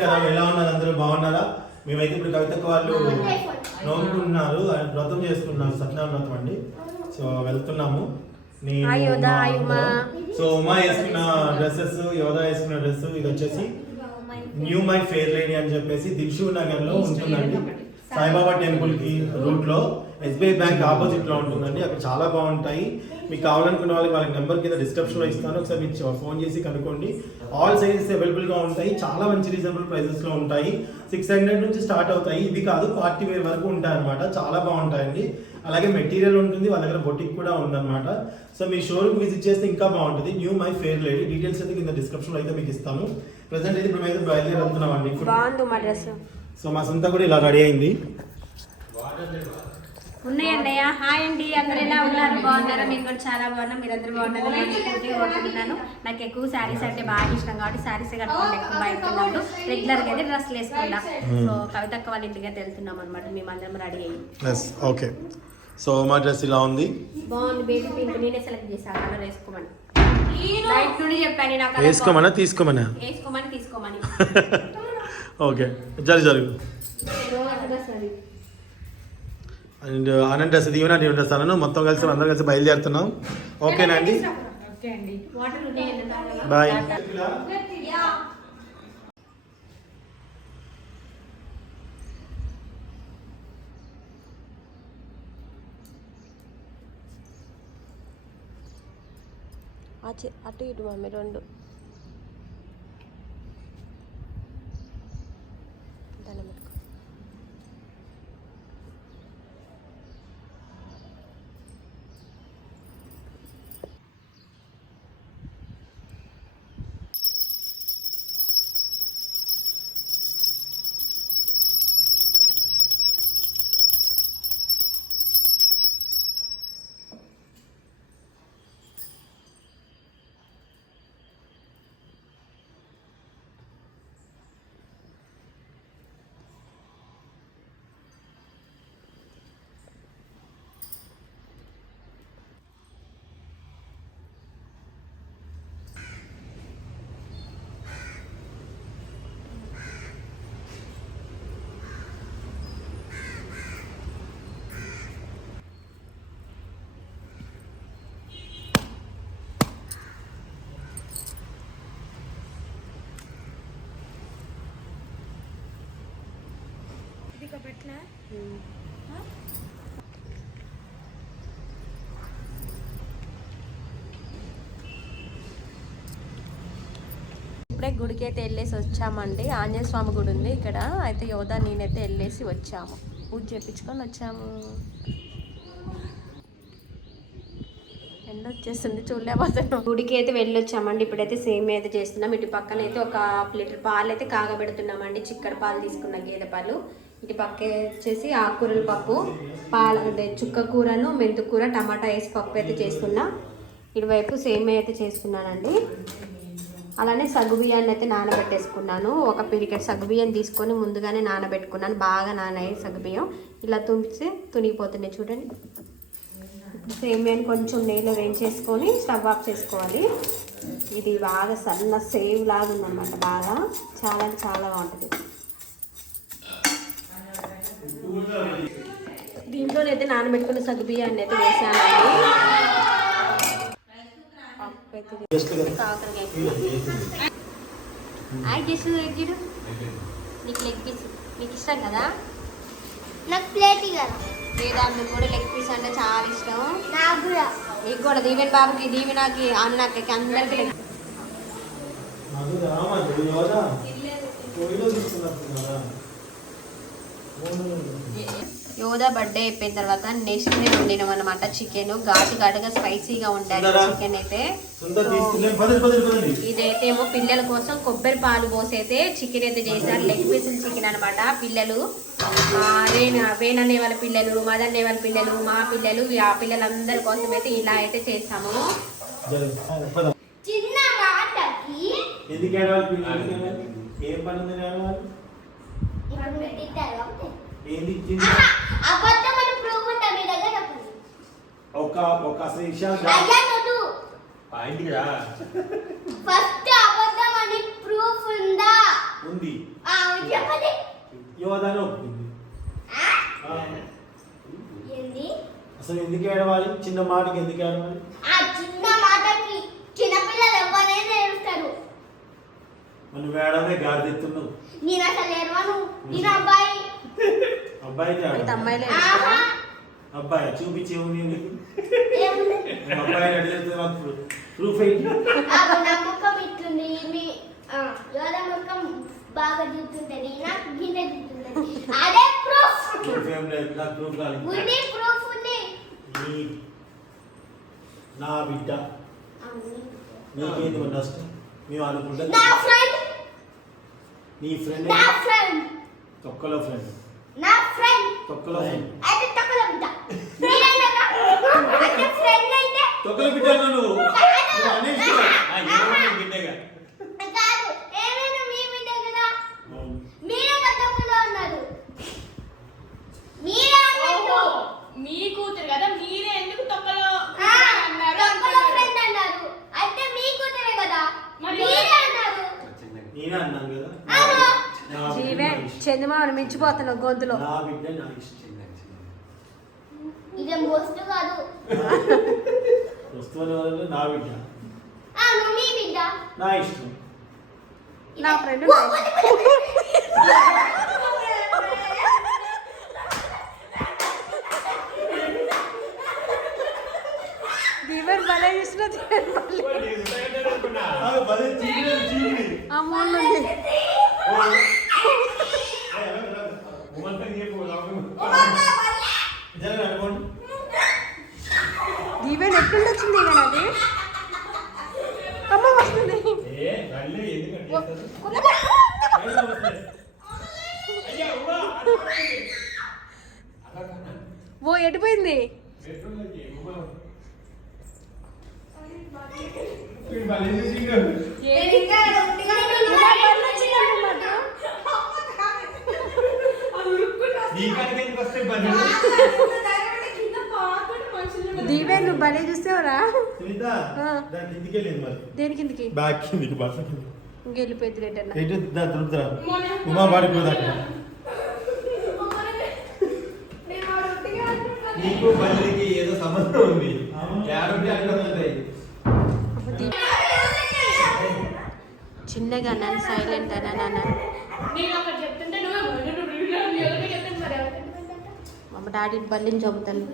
నమస్కారం ఎలా ఉన్నారు? అందరూ బాగున్నారా? మేమైతే ఇప్పుడు కవితక్క వాళ్ళు నోముకున్నారు ఆయన వ్రతం చేసుకున్నారు సత్యనారాయణ వ్రతం అండి. సో వెళ్తున్నాము. సో ఉమా వేసుకున్న డ్రెస్సెస్ యోధా వేసుకున్న డ్రెస్ ఇది వచ్చేసి న్యూ మై ఫేర్ లేడీ అని చెప్పేసి దిల్షు నగర్లో ఉంటుందండి. సాయిబాబా టెంపుల్కి రూట్లో ఎస్బీఐ బ్యాంక్ ఆపోజిట్లో ఉంటుందండి అక్కడ చాలా బాగుంటాయి. మీకు కావాలనుకున్న వాళ్ళకి వాళ్ళకి నెంబర్ కింద డిస్క్రిప్షన్లో ఇస్తాను. ఒకసారి మీరు ఫోన్ చేసి కనుక్కోండి. ఆల్ సైజెస్ అవైలబుల్గా ఉంటాయి. చాలా మంచి రీజనబుల్ ప్రైసెస్లో ఉంటాయి. సిక్స్ హండ్రెడ్ నుంచి స్టార్ట్ అవుతాయి. ఇవి కాదు పార్టీ వేర్ వరకు ఉంటాయి అనమాట చాలా బాగుంటాయండి. అలాగే మెటీరియల్ ఉంటుంది. వాళ్ళ దగ్గర బొటిక్ కూడా ఉందన్నమాట. సో మీ షోరూమ్ విజిట్ చేస్తే ఇంకా బాగుంటుంది. New My Fair Lady. Details అయితే కింద డిస్క్రిప్షన్లో అయితే మీకు ఇస్తాను. ప్రజెంట్ అయితే ఇప్పుడు మేము బయలుదేరి వెళ్తున్నామండి. బాగుంది మా డ్రెస్ సో మా సొంత కూడా ఇలా రెడీ అయింది. ఉన్నాయండి అయ్యా హాయ్ అండి. అందరూ ఎలా ఉన్నారు? బాగున్నారా? మీరు కూడా చాలా బాగున్నా. మీరు అందరూ బాగున్నారు కోరుకుంటున్నాను నాకు ఎక్కువ శారీస్ అంటే బాగా ఇష్టం కాబట్టి శారీస్ కట్టుకుంటే ఎక్కువ బయటకు ఉన్నప్పుడు రెగ్యులర్గా అయితే డ్రెస్లు వేసుకుంటా సో కవితక్క వాళ్ళ ఇంటికి అయితే వెళ్తున్నాం అనమాట మేమందరం రెడీ అయ్యి. ఓకే సో మా డ్రెస్ ఇలా ఉంది. బాగుంది బేబీ పింక్. నేనే సెలెక్ట్ చేశాను కలర్ వేసుకోమని. నైట్ నుండి చెప్పాను నాకు colour వేసుకోమనా? తీసుకోమనా? బాగుంది. వేసుకోమని తీసుకోమని. ఓకే జరుగు జరుగు అండ్ డ్రెస్ దీవెన నేను డ్రెస్ అన్నాను మొత్తం కలిసి అందరం కలిసి బయలుదేరుతున్నాం. ఓకేనా అండి? వాటర్ ఉన్నాయండి తాగాలా? బాయ్ అటు అటు ఇటు మమ్మీ రెండు. ఇప్పుడే గుడికి అయితే వెళ్ళేసి వచ్చామండి. ఆంజనేయ స్వామి గుడి ఉంది ఇక్కడ. అయితే యోధా నేనైతే వెళ్ళేసి వచ్చాము. పూజ చేయించుకొని వచ్చాము. ఎండ వచ్చేస్తుంది చూడలేకపోతున్నాం గుడికి అయితే వెళ్ళొచ్చామండి. ఇప్పుడైతే సేమ్ అయితే చేస్తున్నాం. ఇటు పక్కన అయితే ఒక హాఫ్ లీటర్ పాలు అయితే కాగబెడుతున్నామండి. చిక్కడి పాలు తీసుకున్న గేదె పాలు. ఇటు పక్క వచ్చేసి ఆకుకూరల పప్పు పాల అంటే చుక్క కూరను మెంతుకూర టమాటా వేసి పప్పు అయితే చేసుకున్నా. ఇటువైపు సేమ్ అయితే చేసుకున్నానండి. అలానే సగ్గుబియ్యాన్ని అయితే నానబెట్టేసుకున్నాను. ఒక పిరికెట్ సగ్గుబియ్యం తీసుకొని ముందుగానే నానబెట్టుకున్నాను. బాగా నానాయి సగ్గుబియ్యం ఇలా తుంపిస్తే తునిగిపోతున్నాయి చూడండి. ఇప్పుడు సేమియాని కొంచెం నెయ్యిలో వేయించేసుకొని స్టవ్ ఆఫ్ చేసుకోవాలి. ఇది బాగా సన్న సేవ్ లాగా ఉందన్నమాట బాగా. చాలా చాలా బాగుంటుంది. దీంట్లోనైతే నానబెట్టుకున్న సగ్గుబియ్యాన్ని అయితే వేసానండి. పప్పు అయితే కాకరకాయ ఎగ్గిడు నీకు లెగ్ పీస్ నీకు ఇష్టం కదా నాకు ప్లేట్ కదా వేదాంతం కూడా లెగ్ పీస్ అంటే చాలా ఇష్టం నాకు కూడా నీకు కూడా దీవెన్ బాబుకి దీవెనకి అన్నకి అందరికి లెగ్ యోధా బర్త్డే అయిపోయిన తర్వాత నెక్స్ట్ డే వండినాం అనమాట చికెన్. ఘాటు ఘాటుగా స్పైసీగా ఉండాలి? చికెన్ అయితే. ఇదైతే ఏమో పిల్లల కోసం కొబ్బరి పాలు పోసి అయితే చికెన్ అయితే చేశారు. లెగ్ పీసులు చికెన్ అనమాట పిల్లలు ఆ, వేణ వేణ అనే వాళ్ళ పిల్లలు మదన్ అనే వాళ్ళ పిల్లలు మా పిల్లలు ఆ పిల్లలందరి కోసం అయితే ఇలా అయితే చేస్తాము. చిన్న మాటకి ఎందుకు? ఏం పని ఉంది ఏంది ఇచ్చింది? ఒక ఒక నువ్వు పాయింట్కి రా. ఫస్ట్ అబద్ధం అని ప్రూఫ్ ఉందా? ఉంది. చెప్పండి. యోధానే ఒప్పుకుంది అసలు ఎందుకు ఏడవాలి? చిన్న మాటకి ఎందుకు ఏడవాలి? ఆ చిన్న మాటకి చిన్నపిల్లలు ఎవరైనా ఏడుస్తారు. మనం వేడమే గాడిదెత్తున్నావు నేను అసలు ఎరవను నేను అబ్బాయి ఆడాలి. అమ్మాయిలే అబ్బాయి నీకు ఏముంది? నేను అబ్బాయిని అడిగితే ప్రూఫ్ ఏంటి? నా ముఖం ఇట్లుంది. మీ ఆ, యోధ ముఖం బాగా దిద్దుతుంది నాకు గింత దిద్దుతుంది అదే ప్రూఫ్ ప్రూఫ్ ఏం లేదు. నాకు ప్రూఫ్ కావాలి ఉంది ప్రూఫ్ ఉంది. నీ నా బిడ్డ. నీకేంది నష్టం? మేము అనుకుంటాం నా ఫ్రెండ్ నీ ఫ్రెండ్ నా ఫ్రెండ్ తొక్కలో ఫ్రెండ్ నా ఫ్రెండ్ తొక్కలో ఫ్రెండ్ అయితే తక్కువ బిడ్డ. మీరన్నారా అంటే ఫ్రెండ్ అయితే తొక్కల బిడ్డ నువ్వు? అనేసి ఆ, ఏమో నీ బిడ్డగా కాదు ఏమైనా మీ బిడ్డ కదా అవును. మీరే తక్కువలో ఉన్నారు మీరే అన్నట్టు మీ కూతురు కదా మీరే ఎందుకు తొక్కలో ఆ, అన్నారు తక్కువలో ఫ్రెండ్ అన్నారు అయితే మీ కూతురే కదా మరి మీరే అన్నారు నేనే అన్నాను కదా అవును. నా బిడ్డ జీవే నా ఇష్టం. చందమామని మించిపోతున్నావు గొంతులో. నా బిడ్డ నా ఇష్టం ఇదేం వస్తు కాదు. నా బిడ్డ. అవును మీ బిడ్డ. నా ఇష్టం. నా ఫ్రెండ్. దీవెన్ భలే చూసిన దీవెన్ భలే. ఆ, భలే చీకటి, చీకటి. అమ్మోళ్ళు ఉంది. ఓ. ఏ, రా, రా. ఉమ్మంతా చెప్పు, రాము. జరగ అనుకోండి దీవెన్ ఎప్పుడు వచ్చింది దీవెన్ అది అమ్మ వస్తుంది ఏ మళ్ళీ ఎందుకంటే ఓ, అయినా వస్తుంది. అయ్యా, ఉవ్వా, అటు పక్కకి. అలా కానా? ఓ ఎడిపోయింది బెడ్రూమ్లోకి, ఉవ్వా. వీడు భలే చూసిండు. నీ కాడికి ఎందుకు వస్తాయి బండ్లు? దీవెన్ నువ్వు భలే చూసావురా? సునీత, ఆ. దాని కిందికి బ్యాక్ కిందికి బస్ ఇంకెళ్ళిపోయింది ఉమా. పడిపోదాక నీకు బండికి ఏదో సంబంధం ఉంది. అనుకుంటుంది చిన్నగా అన్నాను సైలెంట్ అన్నాను అన్నాను నేను ఒకటి చెప్తుంటే నువ్వే ముందు నువ్వు రివ్యూలో నువ్వు ఎవరికి చెప్తాను. మరి ఎవరికి మా డాడీ బల్లిని చంపుతాను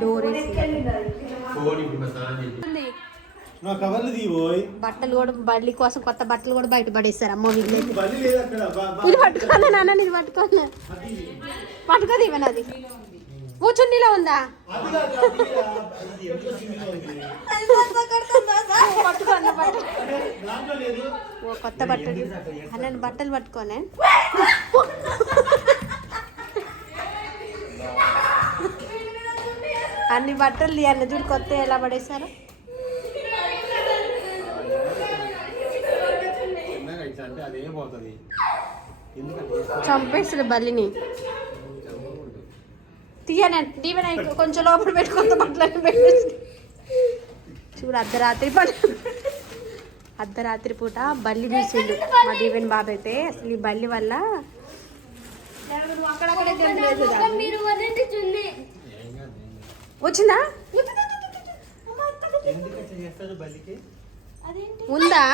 డోర్ నా కవర్లు తీవోయ్ బట్టలు కూడా బల్లి కోసం కొత్త బట్టలు కూడా బయట పడేస్తారు అమ్మ వీళ్ళు ఇది పట్టుకోలే నాన్న ఇది. పట్టుకోలే పట్టుకోదు ఇవన్న అది కూర్చుండిలో ఉందా ఓ కొత్త బట్టలు అన్న బట్టలు పట్టుకోనే. అన్ని బట్టలు అన్న చూడు కొత్త ఎలా పడేశారు చిన్నగా ఇట్లా అంటే అదే పోతుంది బల్లిని. తీయనే దీవెన కొంచెం లోపల పెట్టి కొత్త బట్టలు పెట్టేసి. చూడు అర్ధరాత్రి పని. అర్ధరాత్రి పూట బల్లి చూసిండు మా దీవెన్ బాబు అయితే. అసలు ఈ బల్లి వల్ల వచ్చిందా? ఉందా?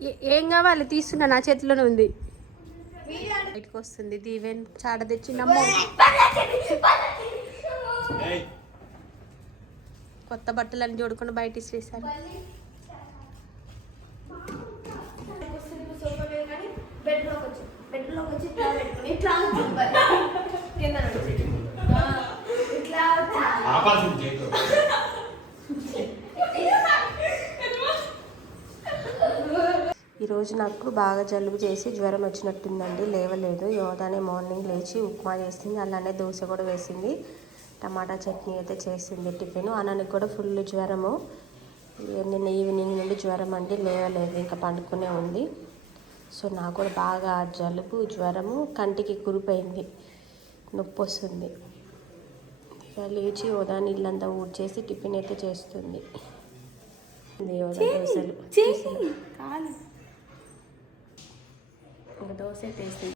ఏ- కావాలి? తీసుకున్నా నా చేతిలోనే ఉంది. బయటకు వస్తుంది దీవెన్. చాడ తెచ్చి కొత్త బట్టలను చూడుకొని బయట ఇసిరేసారు ఇట్లా పెట్టుకుని ఇట్లా అవుతుంది మరి. కింద నుంచి. ఆ, ఇట్లా అవుతా. ఆపాల్సింది చేతితో ఈరోజు నాకు బాగా జలుబు చేసి జ్వరం వచ్చినట్టుందండి. లేవలేదు. యోధానే మార్నింగ్ లేచి ఉప్మా చేసింది. అలానే దోశ కూడా వేసింది. టమాటా చట్నీ అయితే చేసింది టిఫిన్. అన్నానికి కూడా ఫుల్ జ్వరము. నిన్న ఈవినింగ్ నుండి జ్వరం అండి. లేవలేదు. ఇంకా పండుకునే ఉంది. సో నాకు కూడా బాగా జలుబు జ్వరము కంటికి కురిపోయింది. నొప్పి వస్తుంది. ఇక లేచి యోదా నీళ్ళంతా ఊడ్చేసి టిఫిన్ అయితే చేస్తుంది. దోశలు. ఇంకా దోశ అయితే వేసింది